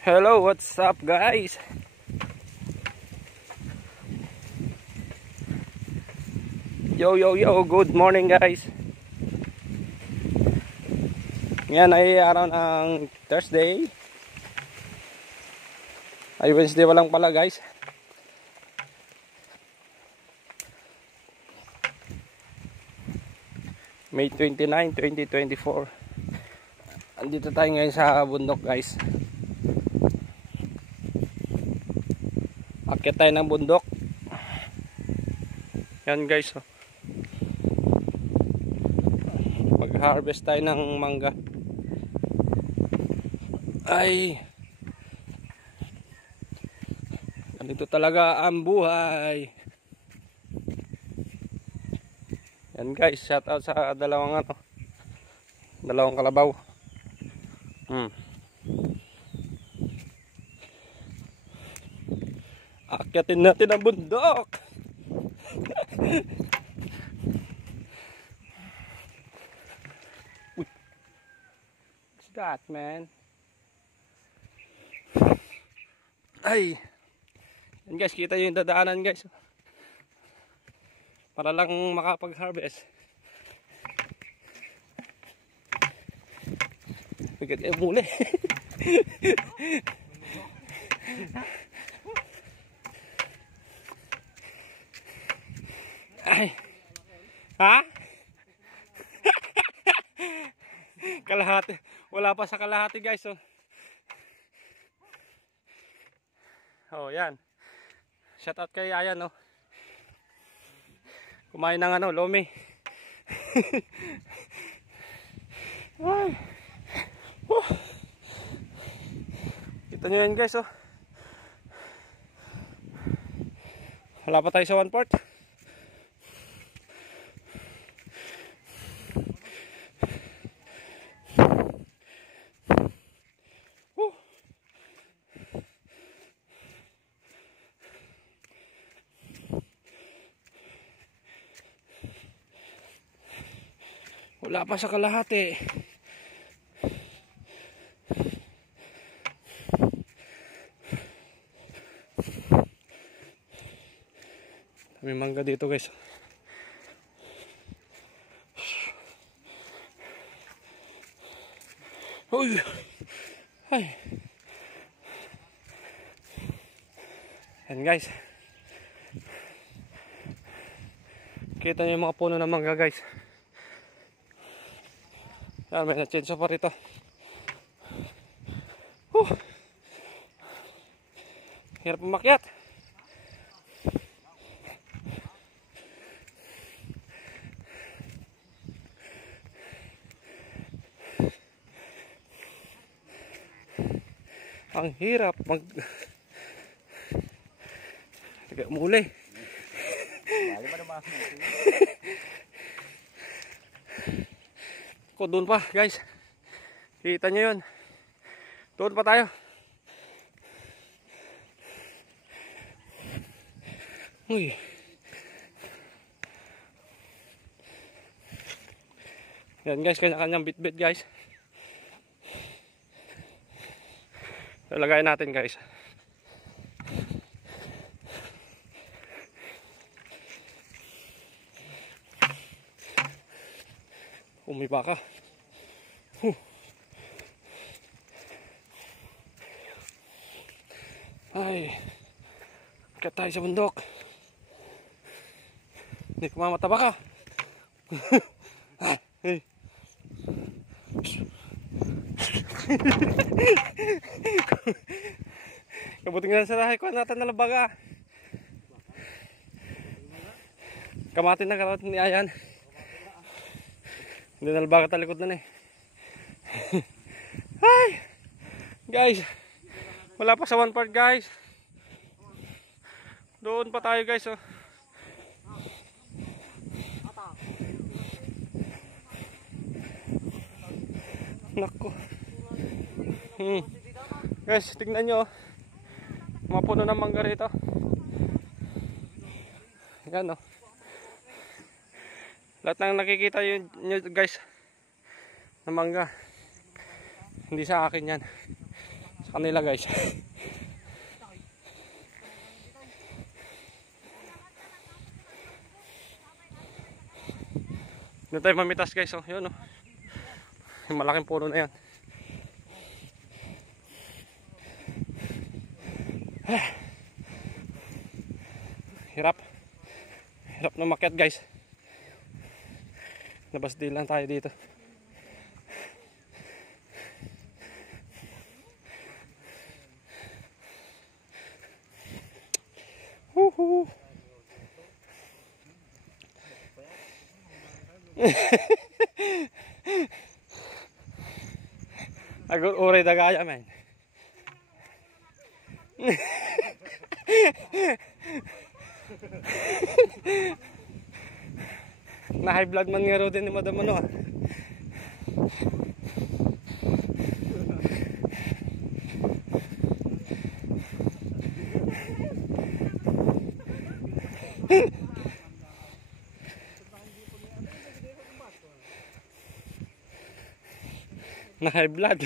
Hello, what's up guys? Yo, good morning guys. Ngayon ay araw ng Thursday. Ay Wednesday walang pala guys. May 29, 2024. Andito tayo ngayon sa bundok guys. Akyat tayo ng bundok. Yan guys, oh. Mag-harvest tayo ng mangga. Ay, ganito talaga ang buhay. Yan guys, shout out sa dalawang kalabaw. Akyatin natin ang bundok. What's that, man? Ay, yan guys, kita nyo yung dadaanan guys, para lang makapag-harvest. Bigat kayo muli. Ay, ha? Kalahati, wala pa sa kalahati guys, oh. Oh, yan. Shout out kay Ayan, oh. Kumain ng lomi. Ay. Kita nyo yan guys, oh. Wala pa tayo sa 1/4. Wala pa sa kalahati. May mangga dito guys. Uy. Ay. Yan guys. Kita niyo yung mga puno ng mangga guys. Yan, may na-change pa rito. Hirap umakyat. Ang hirap Tiga muli. Ko doon pa guys. Kita nyo yun. Doon pa tayo. Uy. Yan guys, kanya-kanyang bit-bit guys. Lalagay natin guys. Umiba ka. Ay, akyat tayo sa bundok. Hindi ko mamataba ka. Hey. Kabuting na sa lahi ko natin na labaga. Kamatin na karot ni Ayan. Hindi na labaga talikod na eh. Ay, guys, wala pa sa 1/4 guys. Doon pa tayo guys, oh. Nako. Guys, tignan nyo, mga puno ng mangga rito. Yan, oh. Lahat ng nakikita nyo guys na mangga, hindi sa akin yan. sa kanila guys. Doon tayo mamitas guys, oh. Yun, oh. Yung malaking puno na yan. Hirap. Hirap na makyat guys. Labas din lang tayo dito. Woohoo! Agad uray dagaya men. Na high blood man nga din ni Madam ano ah. Na high blood.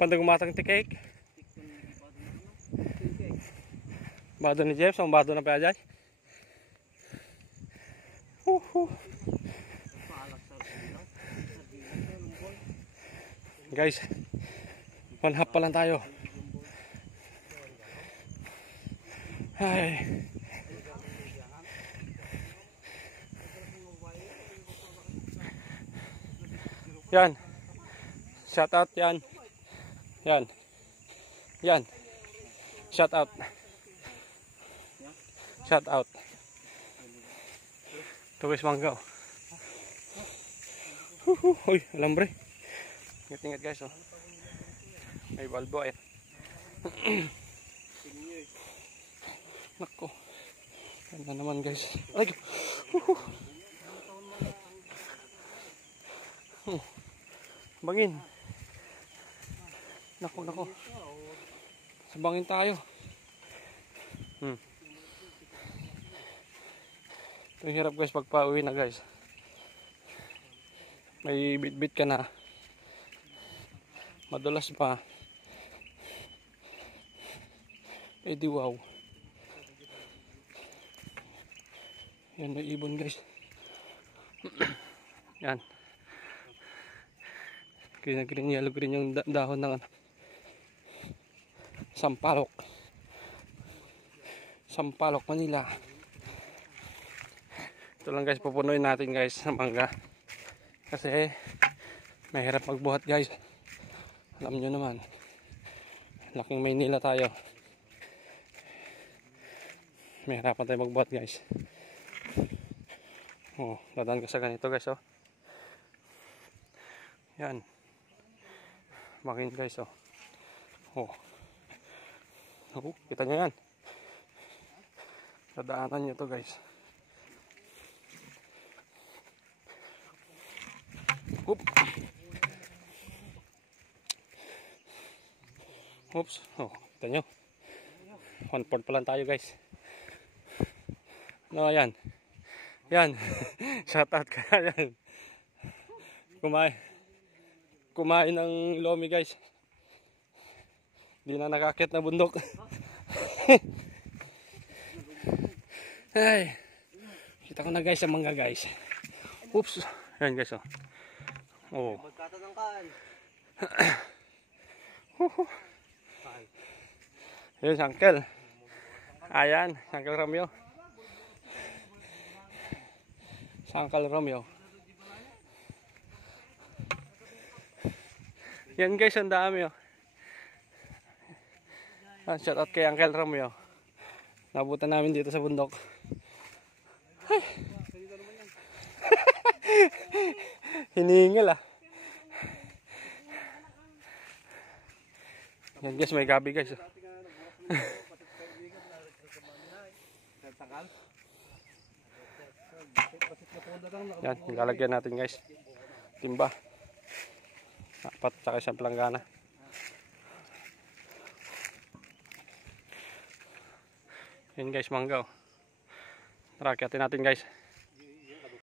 Panda gumatang tikek. Bado ni James, ang bado na pa ajay. Guys, one half pa lang tayo. Ay. Yan. Shout out yan. Yan. Yan. Shout out. Shout out. Tuwis manggaw. Uy, alambre. Ingat-ingat guys, oh. May balbo eh. Nako. Ganda naman guys. Ay. Bangin. Nako. Sabangin tayo. Ito hirap guys pagpa-uwi na guys. May bit-bit ka na. Madulas pa. Eh di wow. Yan, may ibon guys. Yan. Green yellow green yung dahon ng sampalok. Sampalok Manila. Ito lang guys, pupunuin natin guys ng mangga. Kasi mahirap magbuhat guys. Alam nyo naman, laking Maynila tayo. Mahirapan tayo magbuhat guys. Oh, dadaan ka sa ganito guys, oh. Yan. Bangin guys, oh. Oh. Oh, kita nyo yan. Dadaanan nyo to guys. Oop. Oops. Oh, kita nyo. 1/4 pa lang tayo guys. Ano yan? Yan. Shoutout ka yan. Kumain ng lomi guys. Hindi na nakakit na bundok. Ay. Kita ko na guys ang mangga guys. Oops. Yan guys, oh. Oh. Magkatanangkan. Yun, Uncle. Ayan, Uncle Romeo. Uncle Romeo. Yan guys, ang dami, oh. Shout out kay Uncle Romeo. Nabutan namin dito sa bundok. Hiningal ah. Yan guys, may gabi guys. Yan, lalagyan natin guys. Timba. 4 tsaka isang planggana. Yun guys, mangga oh. Tara, akitin natin guys.